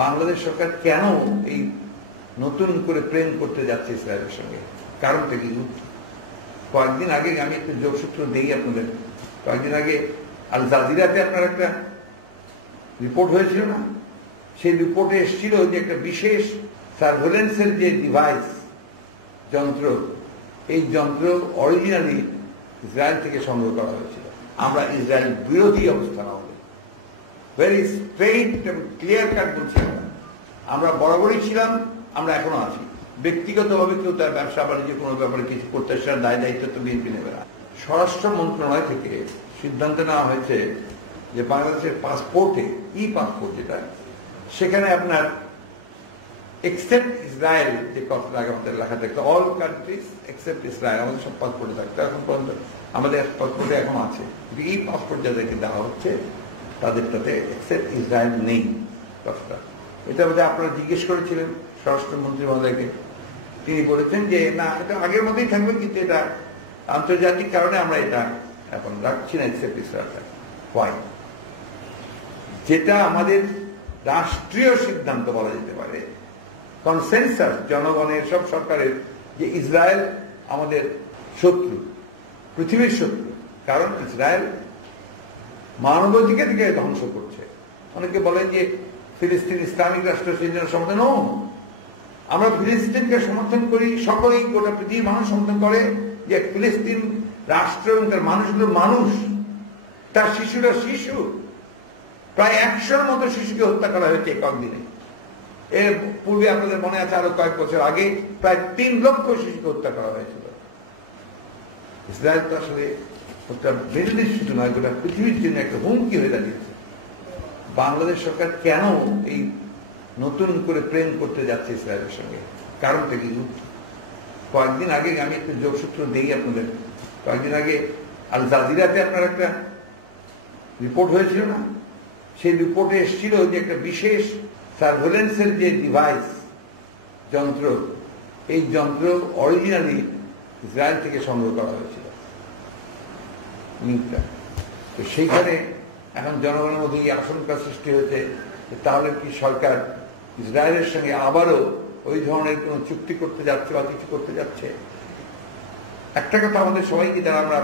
বাংলাদেশ সরকার কেন এই নতুন করে প্রেম করতে যাচ্ছে ইসরায়েলের সঙ্গে? কারণটা কি? কয়েকদিন আগে আমি একটু যোগসূত্র দেই আপনাদের। কয়েকদিন আগে আল জাজিরাতে আপনার একটা রিপোর্ট হয়েছিল না? সেই রিপোর্টে এসেছিল যে একটা বিশেষ সার্ভেলেন্সের যে ডিভাইস, যন্ত্র, এই যন্ত্র অরিজিনালি ইসরায়েল থেকে সংগ্রহ করা হয়েছিল। আমরা ইসরায়েল বিরোধী অবস্থান আমাদের, ভেরি স্ট্রেইট এবং ক্লিয়ার কাট বলছি। আমরা বরাবরই ছিলাম, আমরা এখনো আছি। ব্যক্তিগতভাবে কেউ তার ব্যবসা বাণিজ্য কোনো ব্যাপারে কিছু করতে আসার দায় দায়িত্ব তো বিএনপি নেবে না। স্বরাষ্ট্র মন্ত্রণালয় থেকে সিদ্ধান্ত নেওয়া হয়েছে যে বাংলাদেশের পাসপোর্টে, ই পাসপোর্ট যেটা, সেখানে আপনার এক্সেপ্ট ইসরায়েল যে কথাটা আগে আমাদের লেখা থাকতো, অল কান্ট্রিজ এক্সেপ্ট ইসরায়েল, আমাদের সব পাসপোর্টে থাকতো। এখন পর্যন্ত আমাদের পাসপোর্টে এখন আছে, ই পাসপোর্ট যাদেরকে দেওয়া হচ্ছে তাদেরটাতে এক্সেপ্ট ইসরায়েল নেই কথাটা। এটা বোধহয় আপনারা জিজ্ঞেস করেছিলেন স্বরাষ্ট্রমন্ত্রী মহোদয়কে, তিনি বলেছেন যে না, এটা আগের মতোই থাকবে, কিন্তু এটা আন্তর্জাতিক কারণে আমরা এটা এখন রাখছি না এক্সেপ্ট ইসরায়েলটা। হোয়াই? যেটা আমাদের রাষ্ট্রীয় সিদ্ধান্ত বলা যেতে পারে, কনসেনসাস জনগণের, সব সরকারের, যে ইসরায়েল আমাদের শত্রু, পৃথিবীর শত্রু। কারণ ইসরায়েল মানবাধিকারকে ধ্বংস করছে। অনেকে বলেন যে ফিলিস্তিন ইসলামিক রাষ্ট্র সেই জন্য সমর্থন। আমরা ফিলিস্তিনকে সমর্থন করি, সকলেই, গোটা পৃথিবীর মানুষ সমর্থন করে যে ফিলিস্তিন রাষ্ট্র এবং তার মানুষগুলো মানুষ, তার শিশুরা শিশু। প্রায় 100-র মতো শিশুকে হত্যা করা হয়েছে কয়েকদিনে। এর পূর্বে আপনাদের মনে আছে আরো কয়েক বছর আগে প্রায় 3 লক্ষ শিশুকে হত্যা করা হয়েছিল। ইসরায়েল তো আসলে মিডল ইস্ট শুধু নয়, গোটা পৃথিবীর জন্য একটা হুমকি হয়ে দাঁড়িয়েছে। বাংলাদেশ সরকার কেন এই নতুন করে প্রেম করতে যাচ্ছে ইসরায়েলের সঙ্গে? কারণটা কি? কয়েকদিন আগে আমি একটু যোগসূত্র দেই আপনাদের। কয়েকদিন আগে আল জাজিরাতে আপনার একটা রিপোর্ট হয়েছিল না? সেই রিপোর্টে এসেছিল যে একটা বিশেষ সার্ভেলেন্সের যে ডিভাইস, যন্ত্র, এই যন্ত্র অরিজিনালি ইসরায়েল থেকে সংগ্রহ করা হয়েছিল। তো সেইখানে এখন জনগণের মধ্যে এই আশঙ্কা সৃষ্টি হয়েছে, তাহলে কি সরকার ইসরায়েলের সঙ্গে আবারও ওই ধরনের কোন চুক্তি করতে যাচ্ছে বা কিছু করতে যাচ্ছে? একটা কথা আমাদের সবাইকে, যারা আমরা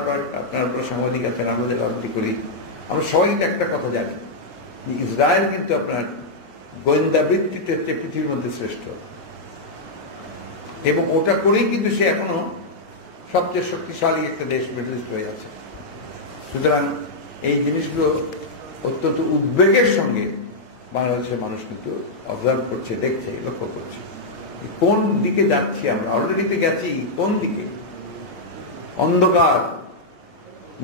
আপনার সাংবাদিক আছেন, আমরা যারা রাজনীতি করি, আমরা সবাই একটা কথা জানি, ইসরায়েল কিন্তু আপনার গোয়েন্দা বৃত্তিতে হচ্ছে পৃথিবীর মধ্যে শ্রেষ্ঠ, এবং ওটা করেই কিন্তু সে এখনো সবচেয়ে শক্তিশালী একটা দেশ মিডল ইস্ট হয়ে আছে। সুতরাং এই জিনিসগুলো অত্যন্ত উদ্বেগের সঙ্গে বাংলাদেশের মানুষ কিন্তু অবজার্ভ করছে, দেখছে, লক্ষ্য করছে কোন দিকে যাচ্ছি আমরা। অলরেডি তো গেছি কোন দিকে? অন্ধকার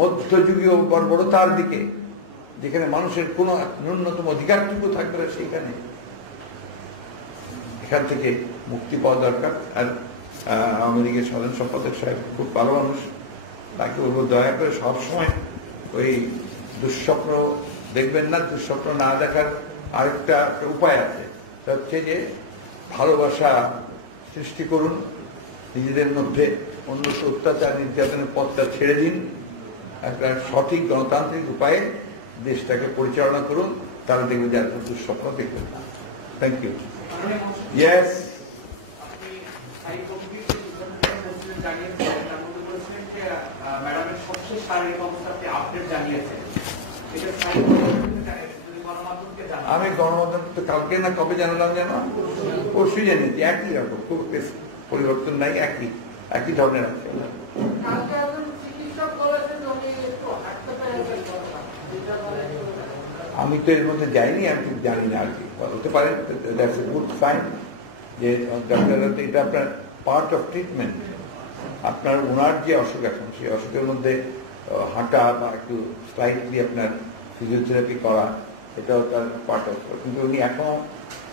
মধ্যযুগীয় বর্বরতার দিকে, যেখানে মানুষের কোন ন্যূনতম অধিকারটুকু থাকবে না সেইখানে। এখান থেকে মুক্তি পাওয়া দরকার। আর আওয়ামী লীগের সাধারণ সম্পাদক সাহেব খুব ভালো মানুষ, তাকে বলবো দয়া করে সবসময় ওই দুঃস্বপ্ন দেখবেন না। দুঃস্বপ্ন না দেখার আরেকটা উপায় আছে, হচ্ছে যে ভালোবাসা সৃষ্টি করুন নিজেদের মধ্যে, অন্যকে অত্যাচার নির্যাতনের পথটা ছেড়ে দিন, একটা সঠিক গণতান্ত্রিক উপায়ে দেশটাকে পরিচালনা করুন, তাহলে দেখবেন যে আর দুঃস্বপ্ন দেখবেন না। Thank you. ইয়েস, আমি গণমাধ্যমকে কালকে না কবে জানালাম যেন, পরশুই জানিয়েছি। একই রকম, খুব পরিবর্তন নাই, একই ধরনের আছে। আমি তো এর মধ্যে যাইনি, আমি জানি না আর কি হতে পারে। দ্যাটস এ গুড সাইন যে ডাক্তাররা, এটা আপনার পার্ট অফ ট্রিটমেন্ট। আপনার ওনার যে অসুখ এখন, সেই অসুখের মধ্যে হাঁটা বা একটু স্লাইটলি আপনার ফিজিওথেরাপি করা, এটাও তার পার্ট অফ। কিন্তু উনি এখনো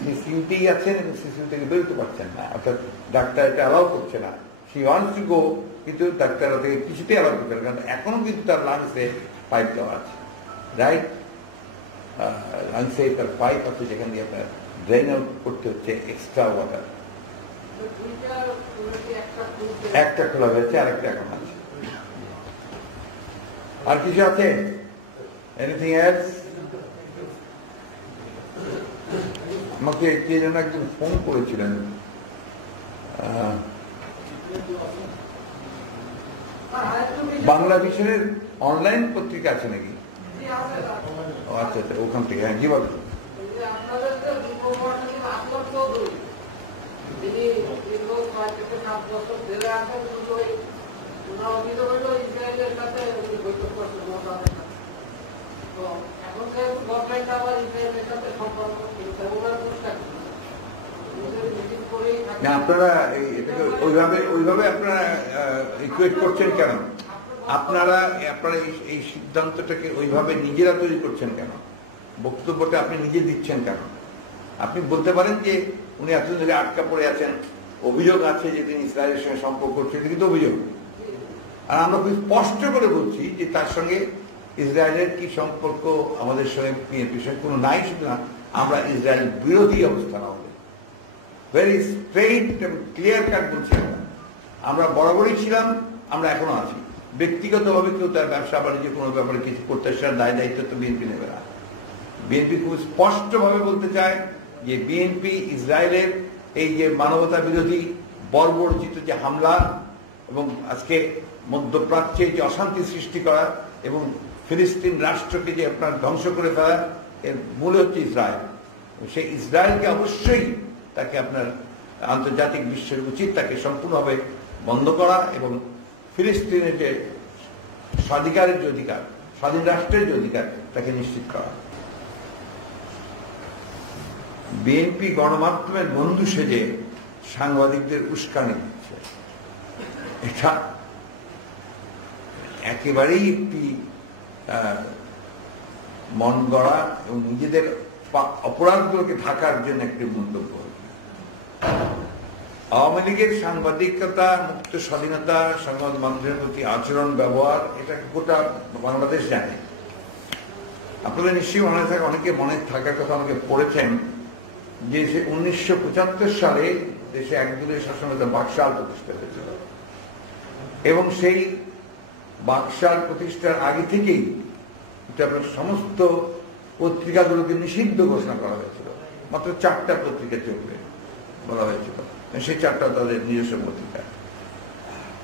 সিসিউতেই আছেন এবং সিসিউ থেকে বেরোতে পারছেন না, অর্থাৎ ডাক্তার এটা অ্যালাউ করছে না। সি ওয়ান্টস টু গো, কিন্তু ডাক্তার থেকে কিছুতেই অ্যালাউ করছে না, কারণ এখনো কিন্তু তার লাংসে পাইপ দেওয়া আছে, রাইট? লাংসে তার পাইপ আছে যেখান দিয়ে আপনার ড্রেন আউট করতে হচ্ছে এক্সট্রা ওয়াটার। একটা খোলা হয়েছে, আরেকটা এখন আছে। আর কিছু আছে? Anything else? আমাকে কে যেন একজন ফোন করেছিলেন, বাংলা ভিশনের অনলাইন পত্রিকা আছে নাকি? আচ্ছা আচ্ছা, ওখান থেকে। হ্যাঁ, জি বলুন। আপনারা এটাকে ওইভাবে আপনারা ইকুয়েট করছেন কেন? আপনারা এই সিদ্ধান্তটাকে ওইভাবে নিজেরা তৈরি করছেন কেন? বক্তব্যটা আপনি নিজে দিচ্ছেন কেন? আপনি বলতে পারেন যে উনি এতদিন ধরে আটকা পড়ে আছেন, অভিযোগ আছে যে তিনি ইসরায়েলের সঙ্গে সম্পর্ক করছেন, এটা কিন্তু অভিযোগ। আর আমরা খুব স্পষ্ট করে বলছি যে তার সঙ্গে ইসরায়েলের কি সম্পর্ক আমাদের সঙ্গে, বিএনপির সঙ্গে কোনো নাই। শুধু না, আমরা ইসরায়েল বিরোধী অবস্থান আমাদের ভেরি স্ট্রেইট এবং ক্লিয়ার কাট বলছি। আমরা বরাবরই ছিলাম, আমরা এখনো আছি। ব্যক্তিগতভাবে কেউ তার ব্যবসা বাণিজ্য কোনো ব্যাপারে কিছু করতে, সেটা দায় দায়িত্ব তো বিএনপি নেবে না। বিএনপি খুব স্পষ্টভাবে বলতে চায় যে বিএনপি ইসরায়েলের এই যে মানবতা বিরোধী বর্বরচিত যে হামলা এবং আজকে মধ্যপ্রাচ্যে যে অশান্তি সৃষ্টি করা এবং ফিলিস্তিন রাষ্ট্রকে যে আপনার ধ্বংস করে ফেলা, এর মূল হচ্ছে ইসরায়েল। সেই ইসরায়েলকে অবশ্যই তাকে আপনার আন্তর্জাতিক বিশ্বের উচিত তাকে সম্পূর্ণভাবে বন্ধ করা এবং ফিলিস্তিনের যে স্বাধিকারের যে অধিকার, স্বাধীন রাষ্ট্রের যে অধিকার, তাকে নিশ্চিত করা। বিএনপি গণমাধ্যমের বন্ধু সেজে সাংবাদিকদের উস্কানি দিচ্ছে, এটা একেবারেই একটি মন গড়া এবং নিজেদের অপরাধগুলোকে ঢাকার জন্য একটি মন্তব্য। আওয়ামী লীগের সাংবাদিকতা, মুক্ত স্বাধীনতা, সংবাদ মাধ্যমের প্রতি আচরণ, ব্যবহার, এটা গোটা বাংলাদেশ জানে। আপনাদের নিশ্চয়ই মনে থাকে, অনেকে মনে থাকার কথা অনেকে পড়েছেন যে 1975 সালে দেশে একদলীয় শাসনব্যবস্থা বাকশাল প্রতিষ্ঠা হয়েছিল এবং সেই বাকশাল প্রতিষ্ঠার আগে থেকেই সমস্ত পত্রিকাগুলোকে নিষিদ্ধ ঘোষণা করা হয়েছিল। মাত্র 4টা পত্রিকা চলবে বলা হয়েছিল, সেই 4টা তাদের নিজস্ব পত্রিকা,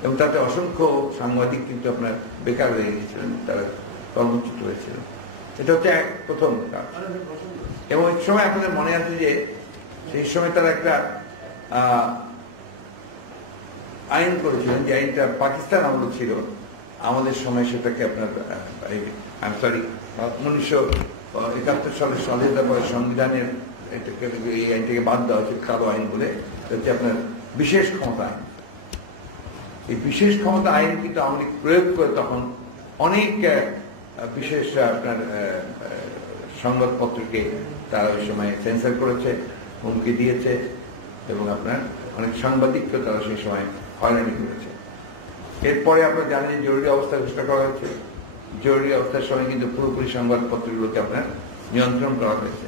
এবং তাতে অসংখ্য সাংবাদিক কিন্তু আপনার বেকার হয়ে গিয়েছিলেন, তারা কর্মচ্যুত হয়েছিল। এটা হচ্ছে প্রথম কাজ। এবং এই সময় আপনাদের মনে আছে যে সেই সময় তারা একটা আইন করেছিলেন, যে আইনটা পাকিস্তান আমলে ছিল, আমাদের সময় সেটাকে আপনার 1971 সালের স্বাধীনতা পরে সংবিধানের এই আইনটাকে বাদ দেওয়া হয়েছে, কালো আইন বলে, হচ্ছে আপনার বিশেষ ক্ষমতা আইন। এই বিশেষ ক্ষমতা আইন কিন্তু আওয়ামী লীগ প্রয়োগ করে তখন অনেক বিশেষ আপনার সংবাদপত্রকে তারা ওই সময় সেন্সার করেছে, হুমকি দিয়েছে, এবং আপনার অনেক সাংবাদিককে তারা সেই সময় হয়রানি করেছে। এরপরে আপনারা জানেন যে জরুরি অবস্থা ঘোষণা করা হয়েছে। জরুরি অবস্থার সময় কিন্তু পুরোপুরি সংবাদপত্রগুলোকে আপনার নিয়ন্ত্রণ করা হয়েছে।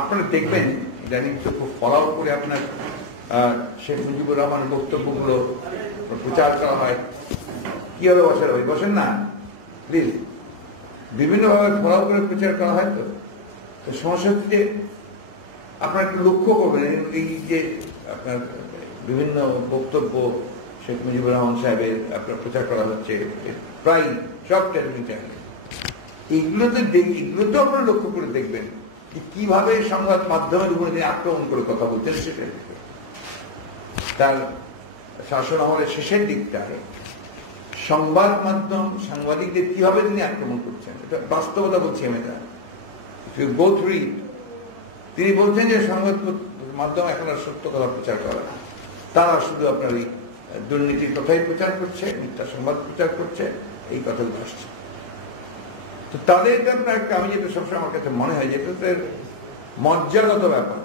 আপনারা দেখবেন ইদানিং তো খুব ফলাও করে আপনার শেখ মুজিবুর রহমান বক্তব্যগুলো প্রচার করা হয়। কি হবে বসার হয়, বসেন না প্লিজ, বিভিন্নভাবে ফলাও করে প্রচার করা হয়। তো সমস্যা হচ্ছে যে আপনারা একটু লক্ষ্য করবেন, এই যে আপনার বিভিন্ন বক্তব্য শেখ মুজিবুর রহমান সাহেবের আপনার প্রচার করা হচ্ছে প্রায় সব টেলিভিশন চ্যানেলে, এগুলোতে আপনারা লক্ষ্য করে দেখবেন যে কিভাবে সংবাদ মাধ্যমের উপরে তিনি আক্রমণ করে কথা বলতেন। সেটা তার শাসন আমলের শেষের দিকটায় সংবাদ মাধ্যম, সাংবাদিকদের কিভাবে তিনি আক্রমণ করছেন, এটা বাস্তবতা বলছি আমি। তিনি বলছেন যে সংবাদ মাধ্যম এখন আর সত্য কথা প্রচার করে না, তারা শুধু আপনার এই দুর্নীতির কথাই প্রচার করছে, মিথ্যা সংবাদ প্রচার করছে, এই কথাগুলো আসছে। তো তাদের আপনার একটা, আমি যেটা সবসময় আমার কাছে মনে হয় যে তাদের মর্যাদাগত ব্যাপার,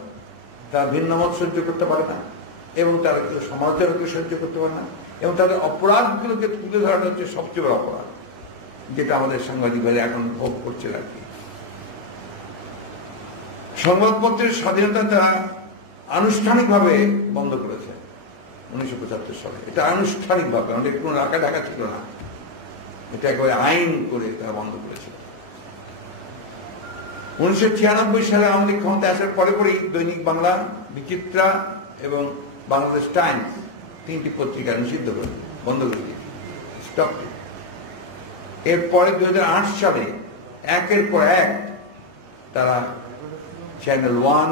তারা ভিন্ন মত সহ্য করতে পারে না, এবং তারা কেউ সমালোচনাকে সহ্য করতে পারে না, এবং তাদের অপরাধগুলোকে তুলে ধরাটা হচ্ছে সবচেয়ে বড় অপরাধ, যেটা আমাদের সাংবাদিক ভাই এখন ভোগ করছে আর কি। সংবাদপত্রের স্বাধীনতা তারা আনুষ্ঠানিকভাবে বন্ধ করেছে 1975 সালে। এটা আনুষ্ঠানিকভাবে, আমাদের কোনো রাখা ঢাকা ছিল না, এটা একেবারে আইন করে তারা বন্ধ করেছিল। 1996 সালে আওয়ামী লীগ ক্ষমতায় আসার পরে পরেই দৈনিক বাংলা, বিচিত্রা এবং বাংলাদেশ টাইমস 3টি পত্রিকা নিষিদ্ধ করে, বন্ধ করে দিয়েছে, স্টপ। এরপরে 2008 সালে একের পর এক তারা চ্যানেল 1,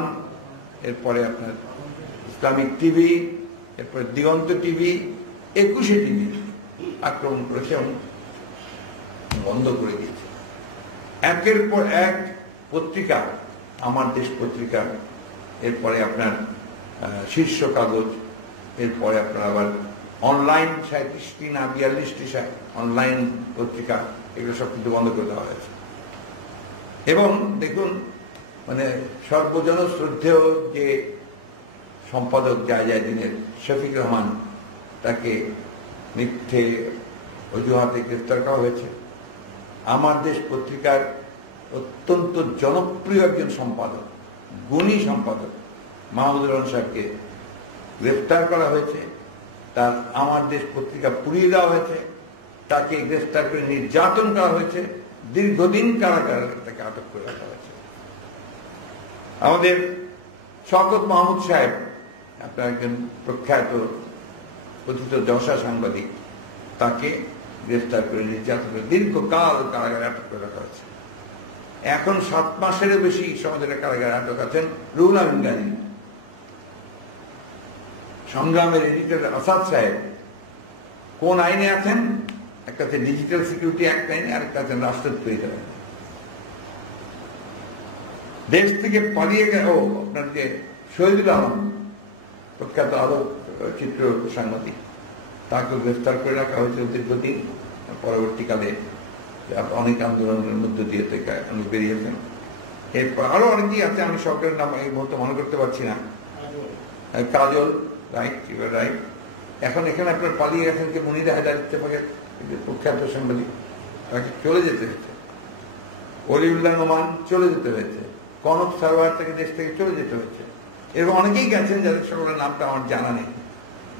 এরপরে আপনার ইসলামিক টিভি, এরপরে দিগন্ত টিভি, 21 টিভি আক্রমণ করেছে এবং বন্ধ করে দিয়েছে। একের পর এক পত্রিকা, আমার দেশ পত্রিকা, এরপরে আপনার শীর্ষ কাগজ, এরপরে আপনার আবার অনলাইন 37টি না 42টি অনলাইন পত্রিকা, এগুলো সব কিন্তু বন্ধ করে দেওয়া হয়েছে। এবং দেখুন, মানে সর্বজন শ্রদ্ধেয় যে সম্পাদক জায়দিনের শফিক রহমান, তাকে মিথ্যে অজুহাতে গ্রেফতার করা হয়েছে। আমার দেশ পত্রিকার অত্যন্ত জনপ্রিয় একজন সম্পাদক, গুণী সম্পাদক মাহমুদুর রহমান সাহেবকে গ্রেফতার করা হয়েছে। তার আমার দেশ পত্রিকা পুড়িয়ে দেওয়া হয়েছে, তাকে গ্রেফতার করে নির্যাতন করা হয়েছে, দীর্ঘদিন কারাগারে তাকে আটক করে রাখা হয়েছে। আমাদের শওকত মাহমুদ সাহেব, আপনার একজন প্রখ্যাত কথিত যশা সাংবাদিক, তাকে গ্রেফতার করে নির্যাতন করে দীর্ঘকাল কারাগারে আটক করে রাখা হয়েছে। এখন 7 মাসেরও বেশি সমাজের কারাগারে আটক আছেন রুহুল আমিন গাজী। সংগ্রামের এডিটর আসাদ সাহেব কোন আইনে আছেন? একটা আছে ডিজিটাল সিকিউরিটি অ্যাক্ট আইনে, আরেকটা আছেন রাষ্ট্রদ্রোহিত আইনে। দেশ থেকে পালিয়ে গেল আপনার যে শহীদুল আলম, প্রখ্যাত আলোক চিত্র সাংবাদিক, তাকে গ্রেফতার করে রাখা হয়েছে দীর্ঘদিন। পরবর্তীকালে অনেক আন্দোলনের মধ্য দিয়ে থেকে উনি বেরিয়েছেন। এরপর আরো অনেকেই আছে, আমি সরকারের নাম এই মুহূর্তে মনে করতে পারছি না। কাজল রাইট, রাইট। এখন এখানে আপনার পালিয়ে গেছেন যে মনিরা হায়দার ইত্তেফাকের প্রখ্যাত সাংবাদিক, তাকে চলে যেতে হয়েছে। অলিউল্লাহ নোমান চলে যেতে হয়েছে। কনক সারোয়ার থেকে দেশ থেকে চলে যেতে হয়েছে। এরকম অনেকেই গেছেন যাদের সকলের নামটা আমার জানা নেই,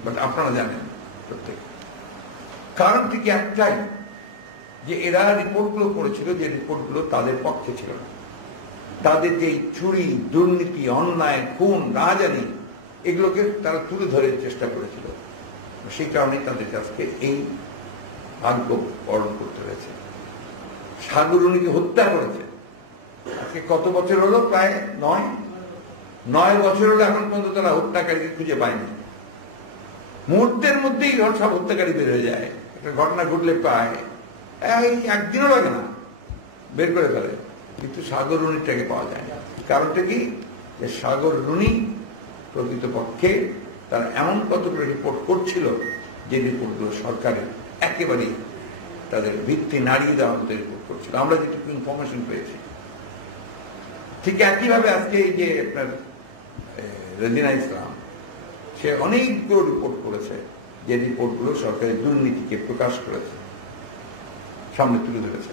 বাট আপনারা জানেন প্রত্যেক। কারণ ঠিক একটাই, যে এরা রিপোর্টগুলো করেছিল, যে রিপোর্টগুলো তাদের পক্ষে ছিল না। তাদের যে চুরি, দুর্নীতি, অন্যায়, খুন, রাহাজানি, এগুলোকে তারা তুলে ধরে চেষ্টা করেছিল। সেই কারণেই তাদের কাছকে এই ভাগ্য বরণ করতে হয়েছে। সাগরুণীকে হত্যা করেছে। আজকে কত বছর হলো? প্রায় 9 বছর হলো, এখন পর্যন্ত তারা হত্যাকারীকে খুঁজে পায়নি। মুহূর্তের মধ্যেই সব হত্যাকারী বের হয়ে যায়। একটা ঘটনা ঘটলে প্রায় একদিনও লাগে না, বের করে ফেলে। কিন্তু সাগররুণীটাকে পাওয়া যায় না। কারণটা কি? যে সাগররুণী প্রকৃতপক্ষে তারা এমন কতগুলো রিপোর্ট করছিল, যে রিপোর্টগুলো সরকারের একেবারেই তাদের ভিত্তি নাড়িয়ে দেওয়ার মতো রিপোর্ট করছিল। আমরা যেটুকু ইনফরমেশন পেয়েছি। ঠিক একইভাবে আজকে এই যে আপনার রেজিনা ইসলাম, সে অনেকগুলো রিপোর্ট করেছে, যে রিপোর্টগুলো সরকারের দুর্নীতিকে প্রকাশ করেছে, সামনে তুলে ধরেছে।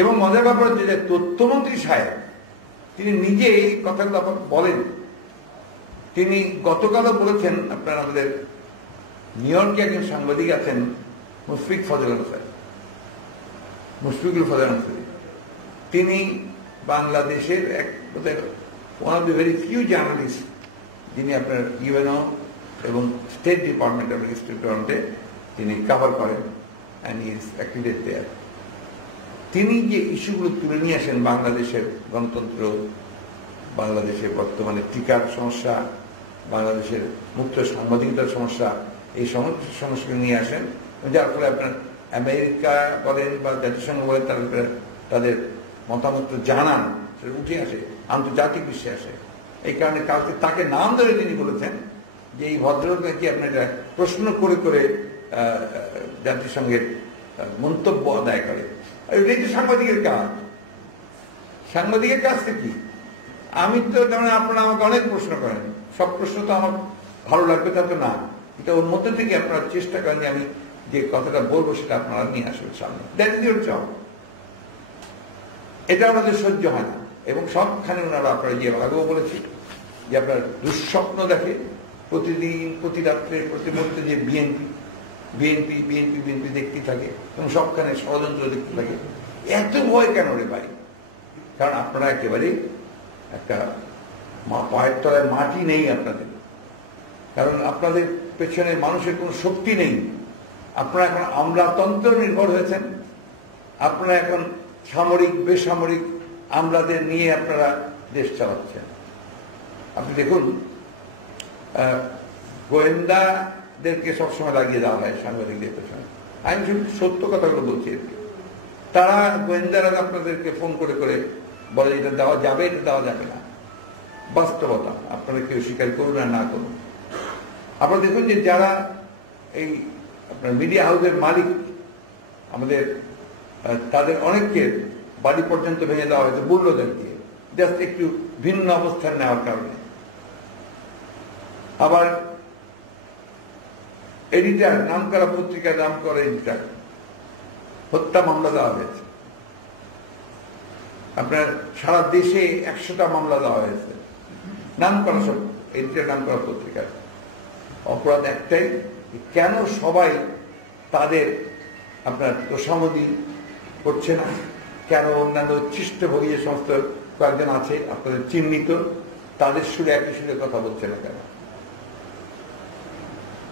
এবং মজার ব্যাপার হচ্ছে যে তথ্যমন্ত্রী সাহেব, তিনি নিজে এই কথাগুলো বলেন। তিনি গতকালও বলেছেন, আপনার আমাদের নিউ ইয়র্কে একজন সাংবাদিক আছেন মুশফিকুল ফজল আনসারী, তিনি বাংলাদেশের এক one of the very few journalist, যিনি আপনার ইউএনও এবং স্টেট ডিপার্টমেন্ট অফ স্টেট ডিপার্টমেন্টে তিনি কভার করেন, অ্যান্ড হি ইজ অ্যাক্টিভেট দেয়ার। তিনি যে ইস্যুগুলো তুলে নিয়ে আসেন, বাংলাদেশের গণতন্ত্র, বাংলাদেশের বর্তমানে টিকার সমস্যা, বাংলাদেশের মুক্ত সাংবাদিকতার সমস্যা, এই সমস্ত সমস্যাগুলো নিয়ে আসেন, যার ফলে আপনার আমেরিকা বলেন বা জাতিসংঘ বলেন, তাদের মতামত জানান, সেটা উঠে আসে, আন্তর্জাতিক বিশ্বে আসে। এই কারণে কালকে তাকে নাম ধরে তিনি বলেছেন যে এই ভদ্রলোক নাকি আপনার প্রশ্ন করে করে জাতিসংঘের মন্তব্য আদায় করে। এটাই তো সাংবাদিকের কাজ। সাংবাদিকের কাজটা কি? আমি তো যেমন আপনারা আমাকে অনেক প্রশ্ন করেন, সব প্রশ্ন তো আমার ভালো লাগবে তা তো না। এটা ওর মধ্যে থেকে আপনারা চেষ্টা করেন যে আমি যে কথাটা বলবো সেটা আপনারা নিয়ে আসবেন সামনে। That is your job. এটা আমাদের সহ্য হয় না। এবং সবখানে ওনারা, আপনারা যে আগেও বলেছি, যে আপনার দুঃস্বপ্ন দেখে প্রতিদিন, প্রতি রাত্রে, প্রতি মুহূর্তে, যে বিএনপি দেখতে থাকে এবং সবখানে ষড়যন্ত্র দেখতে থাকে। এত ভয় কেন রে ভাই? কারণ আপনারা একেবারেই একটা পায়ের তলায় মাটি নেই আপনাদের, কারণ আপনাদের পেছনে মানুষের কোনো শক্তি নেই। আপনারা এখন আমলাতন্ত্র নির্ভর হয়েছেন, আপনারা এখন সামরিক বেসামরিক আমলাদের নিয়ে আপনারা দেশ চালাচ্ছেন। আপনি দেখুন, গোয়েন্দাদেরকে সবসময় লাগিয়ে দেওয়া হয় সাংবাদিকদের পেছনে। আমি শুধু সত্য কথাগুলো বলছি। তারা গোয়েন্দারা আপনাদেরকে ফোন করে করে বলে এটা দেওয়া যাবে, এটা দেওয়া যাবে না। বাস্তবতা আপনারা কেউ স্বীকার করুন আর না করুন। আপনারা দেখুন যে যারা এই আপনার মিডিয়া হাউসের মালিক আমাদের, তাদের অনেককে বাড়ি পর্যন্ত ভেঙে দেওয়া হয়েছে বুল্ডোজার দিয়ে, জাস্ট একটু ভিন্ন অবস্থান নেওয়ার কারণে। আবার এডিটার, নাম করা পত্রিকার নাম করা এডিটার হত্যা মামলা দেওয়া হয়েছে। আপনার সারা দেশে 100টা মামলা দেওয়া হয়েছে নাম করা সব এডিটার, নাম করা পত্রিকার। অপরাধ একটাই, কেন সবাই তাদের আপনার তোষামোদি করছে না? কেন অন্যান্য উচ্ছিষ্টভোগী যে সমস্ত কয়েকজন আছে আপনাদের চিহ্নিত, তাদের সুরে একই সুরে কথা বলছে না কেন?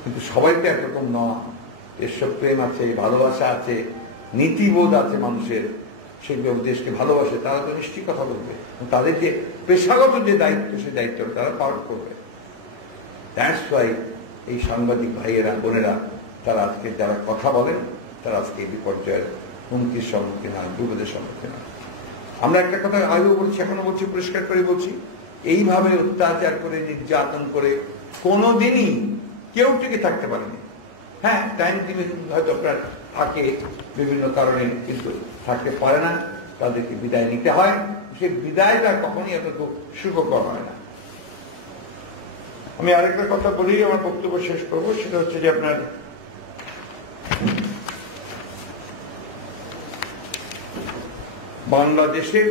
কিন্তু সবাই তো একরকম নয়। দেশপ্রেম আছে, ভালোবাসা আছে, নীতিবোধ আছে মানুষের, সেগুলো দেশকে ভালোবাসে, তারা তো নিশ্চয়ই কথা বলবে। তাদের যে পেশাগত যে দায়িত্ব, সেই দায়িত্ব তারা পালন করবে। দ্যাটস ওয়াই এই সাংবাদিক ভাইয়েরা বোনেরা তারা আজকে যারা কথা বলেন, তারা আজকে এই বিপর্যয়ের হুমকির সম্মুখীন হয়, বিপদের সম্মুখীন হয়। আমরা একটা কথা আগেও বলছি, এখনো বলছি, পরিষ্কার করে বলছি, এইভাবে অত্যাচার করে নির্যাতন করে কোনোদিনই কেউ টিকে থাকতে পারেনি। হ্যাঁ, টাইম লিমিট হয়তো আপনার থাকে বিভিন্ন কারণে, কিন্তু থাকতে পারে না, তাদেরকে বিদায় নিতে হয়। সেই বিদায়টা কখনই আপনার খুব সুখকর হয় না। আমি আরেকটা কথা বলি, আমার বক্তব্য শেষ করবো। সেটা হচ্ছে যে আপনার বাংলাদেশের